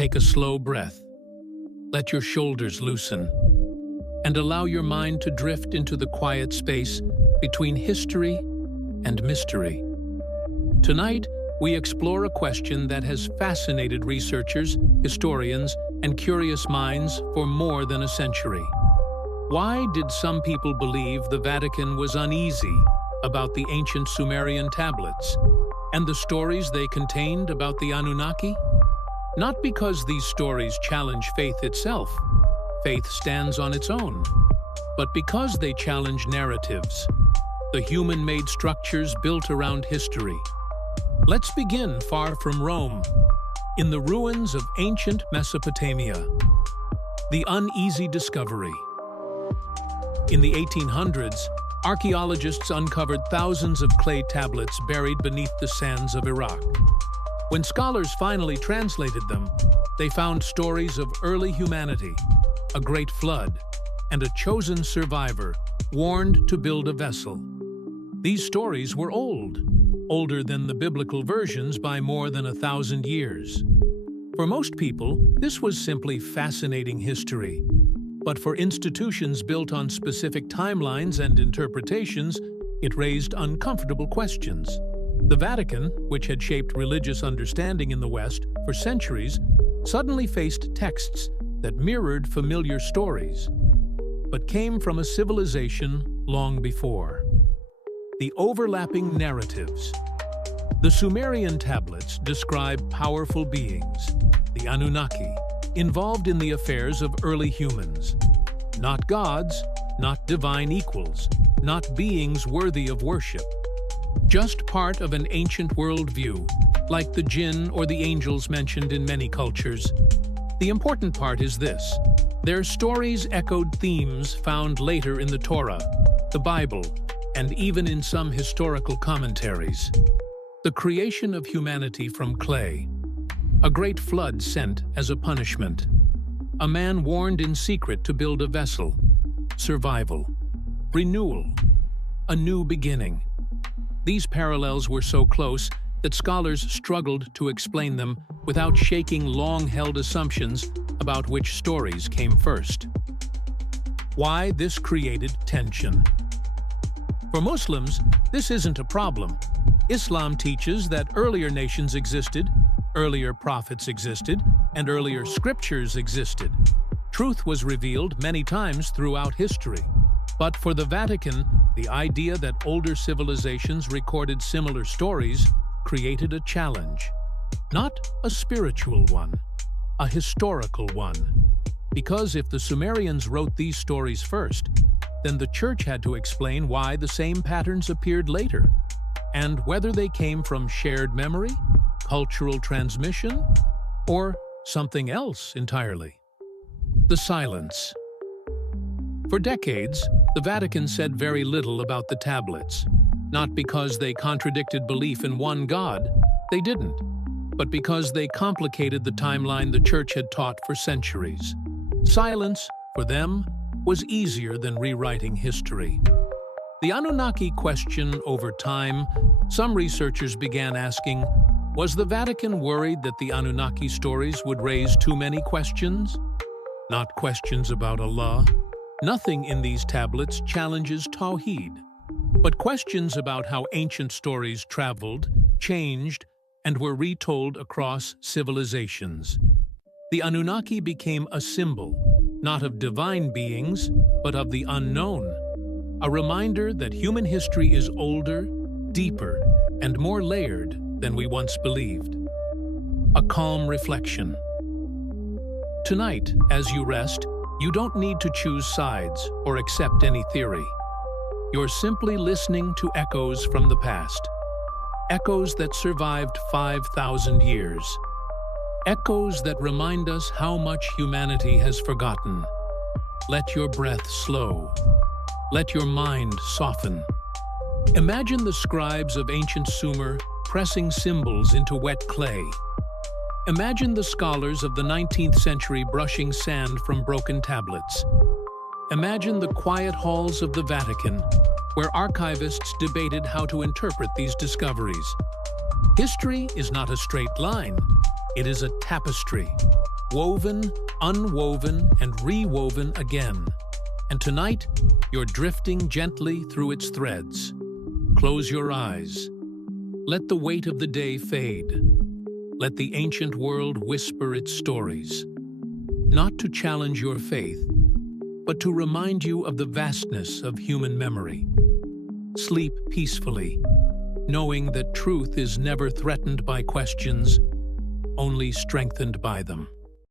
Take a slow breath. Let your shoulders loosen, and allow your mind to drift into the quiet space between history and mystery. Tonight, we explore a question that has fascinated researchers, historians, and curious minds for more than a century. Why did some people believe the Vatican was uneasy about the ancient Sumerian tablets and the stories they contained about the Anunnaki? Not because these stories challenge faith itself. Faith stands on its own. But because they challenge narratives, the human-made structures built around history. Let's begin far from Rome, in the ruins of ancient Mesopotamia. The Uneasy Discovery. In the 1800s, archaeologists uncovered thousands of clay tablets buried beneath the sands of Iraq. When scholars finally translated them, they found stories of early humanity, a great flood, and a chosen survivor warned to build a vessel. These stories were old, older than the biblical versions by more than 1,000 years. For most people, this was simply fascinating history. But for institutions built on specific timelines and interpretations, it raised uncomfortable questions. The Vatican, which had shaped religious understanding in the West for centuries, suddenly faced texts that mirrored familiar stories, but came from a civilization long before. The overlapping narratives. The Sumerian tablets describe powerful beings, the Anunnaki, involved in the affairs of early humans. Not gods, not divine equals, not beings worthy of worship. Just part of an ancient worldview, like the jinn or the angels mentioned in many cultures. The important part is this: their stories echoed themes found later in the Torah, the Bible, and even in some historical commentaries. The creation of humanity from clay. A great flood sent as a punishment. A man warned in secret to build a vessel. Survival. Renewal. A new beginning. These parallels were so close that scholars struggled to explain them without shaking long-held assumptions about which stories came first. Why this created tension? For Muslims, this isn't a problem. Islam teaches that earlier nations existed, earlier prophets existed, and earlier scriptures existed. Truth was revealed many times throughout history. But for the Vatican, the idea that older civilizations recorded similar stories created a challenge. Not a spiritual one, a historical one. Because if the Sumerians wrote these stories first, then the Church had to explain why the same patterns appeared later, and whether they came from shared memory, cultural transmission, or something else entirely. The silence. For decades, the Vatican said very little about the tablets, not because they contradicted belief in one God, they didn't, but because they complicated the timeline the Church had taught for centuries. Silence, for them, was easier than rewriting history. The Anunnaki question over time, some researchers began asking, was the Vatican worried that the Anunnaki stories would raise too many questions? Not questions about Allah. Nothing in these tablets challenges Tawheed, but questions about how ancient stories traveled, changed, and were retold across civilizations. The Anunnaki became a symbol, not of divine beings, but of the unknown. A reminder that human history is older, deeper, and more layered than we once believed. A calm reflection. Tonight, as you rest, you don't need to choose sides or accept any theory. You're simply listening to echoes from the past. Echoes that survived 5,000 years. Echoes that remind us how much humanity has forgotten. Let your breath slow. Let your mind soften. Imagine the scribes of ancient Sumer pressing symbols into wet clay. Imagine the scholars of the 19th century brushing sand from broken tablets. Imagine the quiet halls of the Vatican, where archivists debated how to interpret these discoveries. History is not a straight line. It is a tapestry, woven, unwoven, and rewoven again. And tonight, you're drifting gently through its threads. Close your eyes. Let the weight of the day fade. Let the ancient world whisper its stories. Not to challenge your faith, but to remind you of the vastness of human memory. Sleep peacefully, knowing that truth is never threatened by questions, only strengthened by them.